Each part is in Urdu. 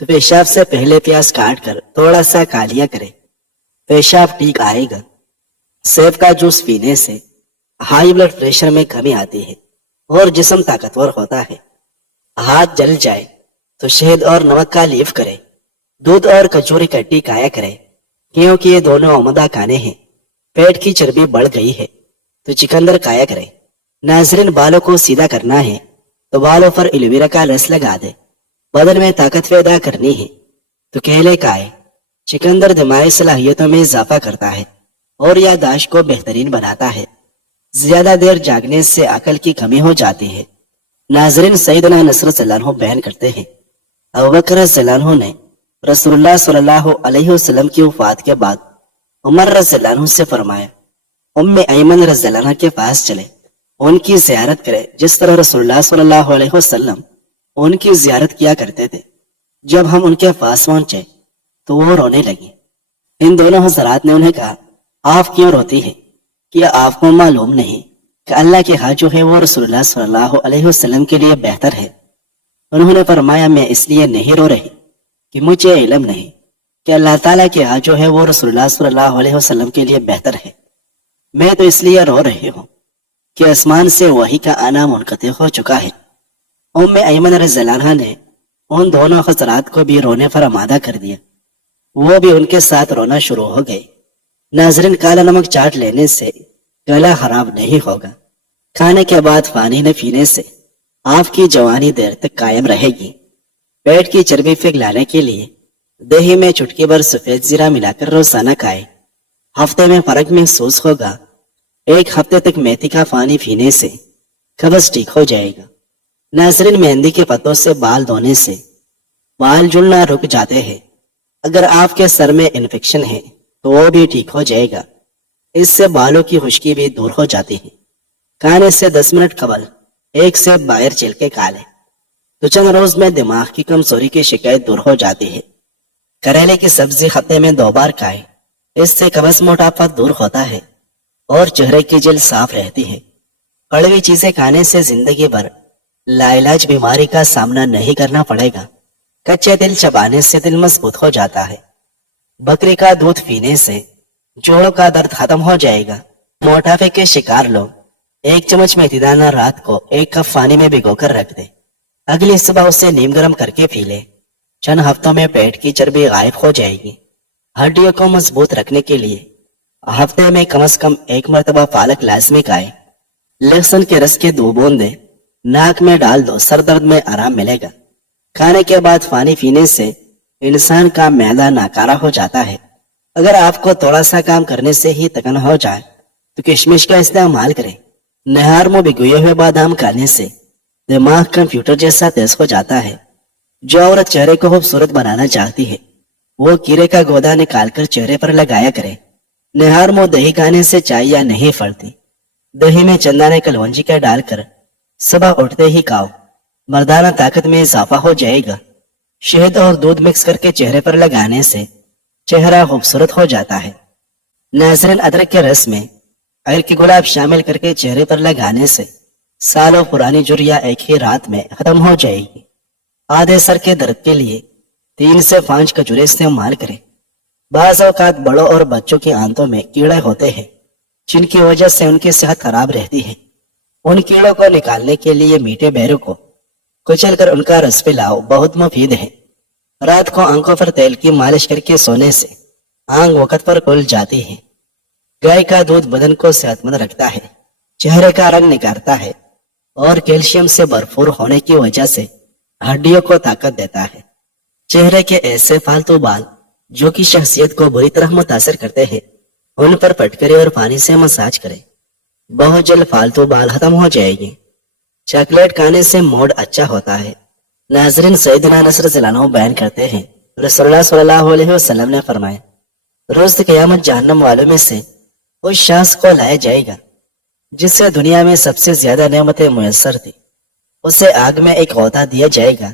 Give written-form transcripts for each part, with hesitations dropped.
تو پیشاب سے پہلے پیاز کاٹ کر تھوڑا سا کھا لیا کرے، پیشاب ٹھیک آئے گا۔ سیب کا جوس پینے سے ہائی بلڈ پریشر میں کمی آتی ہے اور جسم طاقتور ہوتا ہے۔ ہاتھ جل جائے تو شہد اور نمک کا لیف کرے، دودھ اور کچوری کٹی کھایا کرے، کیونکہ یہ دونوں عمدہ کھانے ہیں۔ پیٹ کی چربی بڑھ گئی ہے تو چکندر کھایا کرے۔ ناظرین، بالوں کو سیدھا کرنا ہے تو بالوں پر ایلوویرا کا رس لگا دے۔ بدن میں طاقت پیدا کرنی ہے تو کیلے کھائے۔ چکندر دماغی صلاحیتوں میں اضافہ کرتا ہے اور یادداشت کو بہترین بناتا ہے۔ زیادہ دیر جاگنے سے عقل کی کمی ہو جاتی ہے۔ ناظرین، سیدنا انس رضی اللہ عنہ بیان کرتے ہیں، ابوبکر رضی اللہ عنہ نے رسول اللہ صلی اللہ علیہ وسلم کی وفات کے بعد عمر رضی اللہ عنہ سے فرمایا، ام ایمن رضی اللہ عنہ کے پاس چلے، ان کی زیارت کرے جس طرح رسول اللہ صلی اللہ علیہ وسلم ان کی زیارت کیا کرتے تھے۔ جب ہم ان کے پاس پہنچے تو وہ رونے لگی۔ ان دونوں حضرات نے انہیں کہا، آپ کیوں روتی ہیں؟ کیا آپ کو معلوم نہیں کہ اللہ کے ہاں جو ہے وہ رسول اللہ صلی اللہ علیہ وسلم کے لیے بہتر ہے؟ انہوں نے فرمایا، میں اس لیے نہیں رو رہی کہ مجھے علم نہیں کہ اللہ تعالیٰ کے ہاں جو ہے وہ رسول اللہ صلی اللہ علیہ وسلم کے لیے بہتر ہے، میں تو اس لیے رو رہی ہوں کہ آسمان سے وحی کا آنا منقطع ہو چکا ہے۔ ام ایمن رضی اللہ عنہا نے ان دونوں حضرات کو بھی رونے پر آمادہ کر دیا، وہ بھی ان کے ساتھ رونا شروع ہو گئے۔ ناظرین، کالا نمک چاٹ لینے سے گلا خراب نہیں ہوگا۔ کھانے کے بعد پانی نہ پینے سے آپ کی جوانی دیر تک قائم رہے گی۔ پیٹ کی چربی پگھلانے کے لیے دہی میں چٹکی بھر سفید زیرہ ملا کر روزانہ کھائے، ہفتے میں فرق محسوس ہوگا۔ ایک ہفتے تک میتھی کا پانی پینے سے قبض ٹھیک ہو جائے گا۔ ناظرین، مہندی کے پتوں سے بال دھونے سے بال جڑنا رک جاتے ہیں۔ اگر آپ کے سر میں انفیکشن ہے تو وہ بھی ٹھیک ہو جائے گا، اس سے بالوں کی خشکی بھی دور ہو جاتی ہے۔ کھانے سے 10 منٹ قبل ایک سیب باہر چل کے کھا لیں تو چند روز میں دماغ کی کمزوری کی شکایت دور ہو جاتی ہے۔ کریلے کی سبزی ہفتے میں 2 بار کھائیں، اس سے قبض موٹاپا دور ہوتا ہے اور چہرے کی جلد صاف رہتی ہے۔ کڑوی چیزیں کھانے سے زندگی بھر لا علاج بیماری کا سامنا نہیں کرنا پڑے گا۔ کچے دل چبانے سے دل مضبوط ہو جاتا ہے۔ بکری کا دودھ پینے سے جوڑوں کا درد ختم ہو جائے گا۔ موٹاپے کے شکار لوگ 1 چمچ میتھی دانہ رات کو 1 کپ پانی میں بھگو کر رکھ دیں، اگلی صبح اسے نیم گرم کر کے پی لیں۔ چند ہفتوں میں پیٹ کی چربی غائب ہو جائے گی۔ ہڈیوں کو مضبوط رکھنے کے لیے ہفتے میں کم از کم 1 مرتبہ پالک لازمی کھائیں۔ لہسن کے رس کے 2 بوندیں ناک میں ڈال دو، سر درد میں آرام ملے گا۔ کھانے کے بعد پانی پینے سے انسان کا معدہ ناکارہ ہو جاتا ہے۔ اگر آپ کو تھوڑا سا کام کرنے سے ہی تکن ہو جائے تو کشمش کا استعمال کریں۔ نہار میں بھگوئے ہوئے بادام کھانے سے دماغ کمپیوٹر جیسا تیز ہو جاتا ہے۔ جو عورت چہرے کو خوبصورت بنانا چاہتی ہے وہ کیڑے کا گودا نکال کر چہرے پر لگایا کرے۔ نہار میں دہی کھانے سے چائے نہیں پھڑتی۔ دہی میں چندانے کلونجی کا ڈال کر صبح اٹھتے ہی کھاؤ، مردانہ طاقت میں اضافہ ہو جائے گا۔ شہد اور دودھ مکس کر کے چہرے پر لگانے سے چہرہ خوبصورت ہو جاتا ہے۔ ناظرین، ادرک کے رس میں عرق گلاب شامل کر کے چہرے پر لگانے سے سالوں پرانی جھریاں ایک ہی رات میں ختم ہو جائے گی۔ آدھے سر کے درد کے لیے 3 سے 5 کھجوریں استعمال کریں۔ بعض اوقات بڑوں اور بچوں کی آنتوں میں کیڑے ہوتے ہیں جن کی وجہ سے ان کی صحت خراب رہتی ہے۔ ان کیڑوں کو نکالنے کے لیے میٹھے بیروں کو کچل کر ان کا رس پلاؤ بہت مفید ہے۔ رات کو آنکھوں پر تیل کی مالش کر کے سونے سے آنکھ وقت پر کھل جاتی ہے۔ گائے کا دودھ بدن کو صحت مند رکھتا ہے، چہرے کا رنگ نکھارتا ہے اور کیلشیم سے بھرپور ہونے کی وجہ سے ہڈیوں کو طاقت دیتا ہے۔ چہرے کے ایسے فالتو بال جو کی شخصیت کو بری طرح متاثر کرتے ہیں ان پر پٹکرے اور پانی سے مساج کریں، بہت جلد فالتو بال ختم ہو جائے گی۔ چاکلیٹ کھانے سے موڈ اچھا ہوتا ہے۔ ناظرین، سیدنا انس رضی اللہ عنہ بیان کرتے ہیں، رسول اللہ صلی اللہ علیہ وسلم نے فرمایا، روز قیامت جہنم والوں میں سے اس شخص کو لایا جائے گا جس سے دنیا میں سب سے زیادہ نعمتیں میسر تھی، اسے آگ میں ایک غوطہ دیا جائے گا۔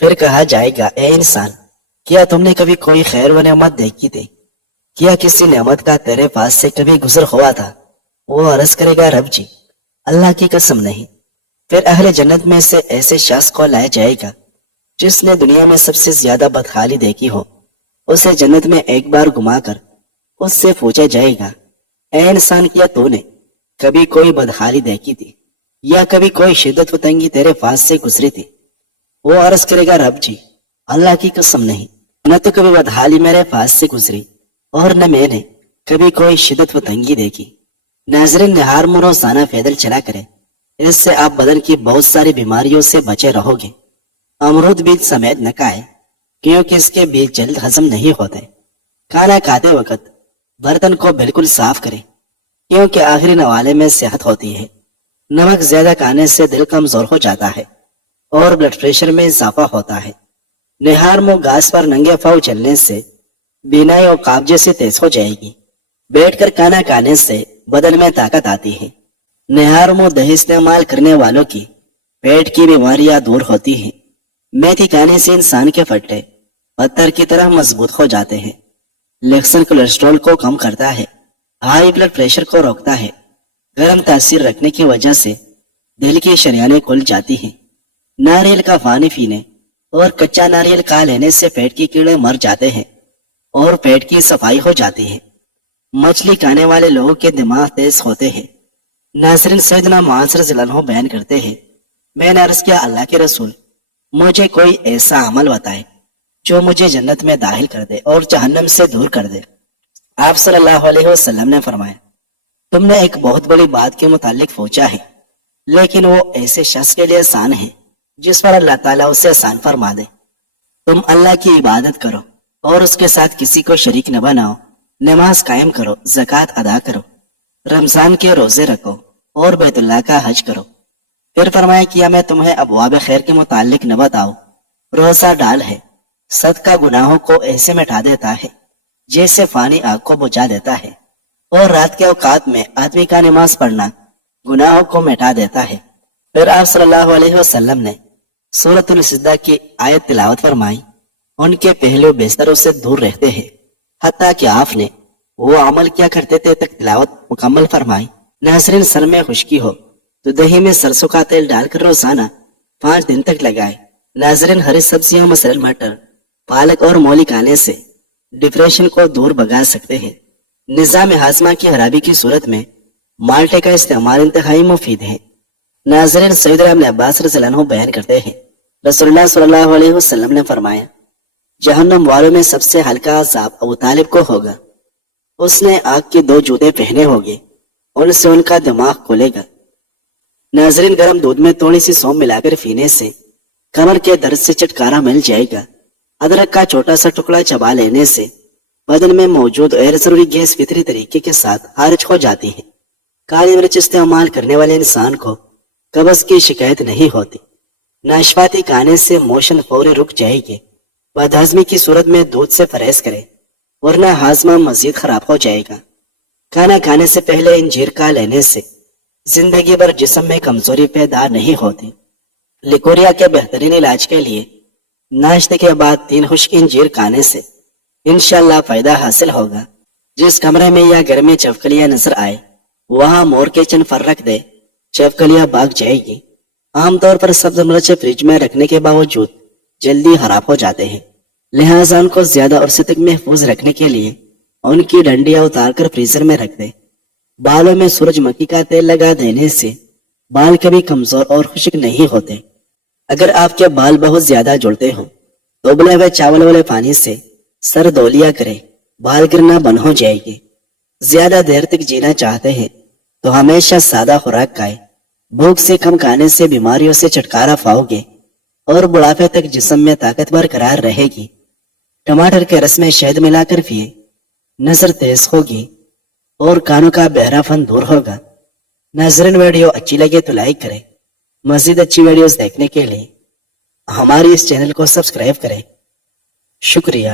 پھر کہا جائے گا، اے انسان، کیا تم نے کبھی کوئی خیر و نعمت دیکھی تھی؟ کیا کسی نعمت کا تیرے پاس سے کبھی گزر ہوا تھا؟ وہ عرض کرے گا، رب جی، اللہ کی قسم نہیں۔ پھر اہل جنت میں سے ایسے شخص کو لایا جائے گا جس نے دنیا میں سب سے زیادہ بدحالی دیکھی ہو اسے جنت میں ایک بار گھما کر اس سے پوچھا جائے گا، اے انسان، کیا تو نے کبھی کوئی بدحالی دیکھی تھی یا کبھی کوئی شدت و تنگی تیرے پاس سے گزری تھی؟ وہ عرض کرے گا، رب جی، اللہ کی قسم نہیں، نہ تو کبھی بدحالی میرے پاس سے گزری اور نہ میں نے کبھی کوئی شدت و تنگی دیکھی۔ ناظرین، نہار میں روزانہ پیدل چلا کرے، اس سے آپ بدن کی بہت ساری بیماریوں سے بچے رہو گے۔ امرود بیج سمیت نہ کھائے کیونکہ اس کے بیج جلد ہضم نہیں ہوتے۔ کھانا کھاتے وقت برتن کو بالکل صاف کریں کیونکہ آخری نوالے میں صحت ہوتی ہے۔ نمک زیادہ کھانے سے دل کمزور ہو جاتا ہے اور بلڈ پریشر میں اضافہ ہوتا ہے۔ نہار منہ گھاس پر ننگے پاؤں چلنے سے بینائی اور قابضے سے تیز ہو جائے گی۔ بیٹھ کر کھانا کھانے سے بدن میں طاقت آتی ہے۔ نہار منہ دہی استعمال کرنے والوں کی پیٹ کی بیماریاں دور ہوتی ہیں۔ میتھی کھانے سے انسان کے پھٹے پتھر کی طرح مضبوط ہو جاتے ہیں۔ لہسن کولیسٹرول کو کم کرتا ہے، ہائی بلڈ پریشر کو روکتا ہے۔ گرم تاثیر رکھنے کی وجہ سے دل کی شریانیں کھل جاتی ہیں۔ ناریل کا پانی پینے اور کچا ناریل کھا لینے سے پیٹ کی کیڑے مر جاتے ہیں اور پیٹ کی صفائی ہو جاتی ہے۔ مچھلی کھانے والے لوگوں کے دماغ تیز ہوتے ہیں۔ ناظرین، سیدنا معاذ رضی اللہ عنہ بیان کرتے ہیں، میں نے عرض کیا، اللہ کے رسول، مجھے کوئی ایسا عمل بتائے جو مجھے جنت میں داخل کر دے اور جہنم سے دور کر دے۔ آپ صلی اللہ علیہ وسلم نے فرمایا، تم نے ایک بہت بڑی بات کے متعلق پوچھا ہے، لیکن وہ ایسے شخص کے لیے آسان ہے جس پر اللہ تعالیٰ اسے آسان فرما دے۔ تم اللہ کی عبادت کرو اور اس کے ساتھ کسی کو شریک نہ بناؤ، نماز قائم کرو، زکوٰۃ ادا کرو، رمضان کے روزے رکھو اور بیت اللہ کا حج کرو۔ پھر فرمایا، کیا میں تمہیں ابواب خیر کے متعلق نہ بتاؤں؟ روزہ ڈال ہے، صدقہ گناہوں کو ایسے مٹا دیتا ہے جیسے پانی آگ کو بجھا دیتا ہے، اور رات کے اوقات میں آدمی کا نماز پڑھنا گناہوں کو مٹا دیتا ہے۔ پھر آپ صلی اللہ علیہ وسلم نے سورۃ السجدہ کی آیت تلاوت فرمائی، ان کے پہلو بستروں سے دور رہتے ہیں، حتیٰ کہ آپ نے وہ عمل کیا کرتے تھے تک تلاوت مکمل فرمائی۔ ناظرین، سر میں خشکی ہو تو دہی میں سرسوں کا تیل ڈال کر روزانہ 5 دن تک لگائے۔ ناظرین، ہری سبزیاں مثلاً مٹر، پالک اور مولی کھانے سے ڈپریشن کو دور بھگا سکتے ہیں۔ نظام ہاضمہ کی خرابی کی صورت میں مالٹے کا استعمال انتہائی مفید ہے۔ ناظرین، سیدنا ابن عباس رضی اللہ عنہ بیان کرتے ہیں، رسول اللہ صلی اللہ علیہ وسلم نے فرمایا، جہنم والوں میں سب سے ہلکا عذاب ابو طالب کو ہوگا۔ اس نے آگ کے 2 جوتے پہنے ہوگے، ان سے ان کا دماغ کھلے گا۔ ناظرین، گرم دودھ میں تھوڑی سی سونف ملا کر پینے سے کمر کے درد سے چھٹکارا مل جائے گا۔ ادرک کا چھوٹا سا ٹکڑا چبا لینے سے بدن میں موجود غیر ضروری گیس فطری طریقے کے ساتھ خارج ہو جاتی ہے۔ کالی مرچ استعمال کرنے والے انسان کو قبض کی شکایت نہیں ہوتی۔ ناشپاتی کھانے سے موشن فوری رک جائے گی۔ بدہضمی کی صورت میں دودھ سے پرہیز کرے ورنہ ہاضمہ مزید خراب ہو جائے گا۔ کھانا کھانے سے پہلے انجیر کھا لینے سے زندگی بھر جسم میں کمزوری پیدا نہیں ہوتی۔ لیکوریا کے بہترین علاج کے لیے ناشتے کے بعد 3 خشک انجیر کھانے سے انشاءاللہ فائدہ حاصل ہوگا۔ جس کمرے میں یا گھر میں چپکلیاں نظر آئے وہاں مور کے چن پر رکھ دے، چپکلیاں بھاگ جائے گی۔ عام طور پر سبز مرچیں فریج میں رکھنے کے باوجود جلدی خراب ہو جاتے ہیں، لہٰذا ان کو زیادہ عرصے تک محفوظ رکھنے کے لیے ان کی ڈنڈیاں اتار کر فریزر میں رکھ دیں۔ بالوں میں سورج مکھی کا تیل لگا دینے سے بال کبھی کمزور اور خشک نہیں ہوتے۔ اگر آپ کے بال بہت زیادہ جڑتے ہوں تو ابلے ہوئے چاول والے پانی سے سر دھو لیا کریں، بال گرنا بند ہو جائے گی۔ زیادہ دیر تک جینا چاہتے ہیں تو ہمیشہ سادہ خوراک کھائیں۔ بھوک سے کم کھانے سے بیماریوں سے چھٹکارا پاؤ گے اور بڑھاپے تک جسم میں طاقت برقرار رہے گی۔ ٹماٹر کے رس میں شہد ملا کر پیے، نظر تیز ہوگی اور کانوں کا بہرا پن دور ہوگا۔ ناظرین، ویڈیو اچھی لگے تو لائک کریں۔ مزید اچھی ویڈیوز دیکھنے کے لیے ہماری اس چینل کو سبسکرائب کریں۔ شکریہ۔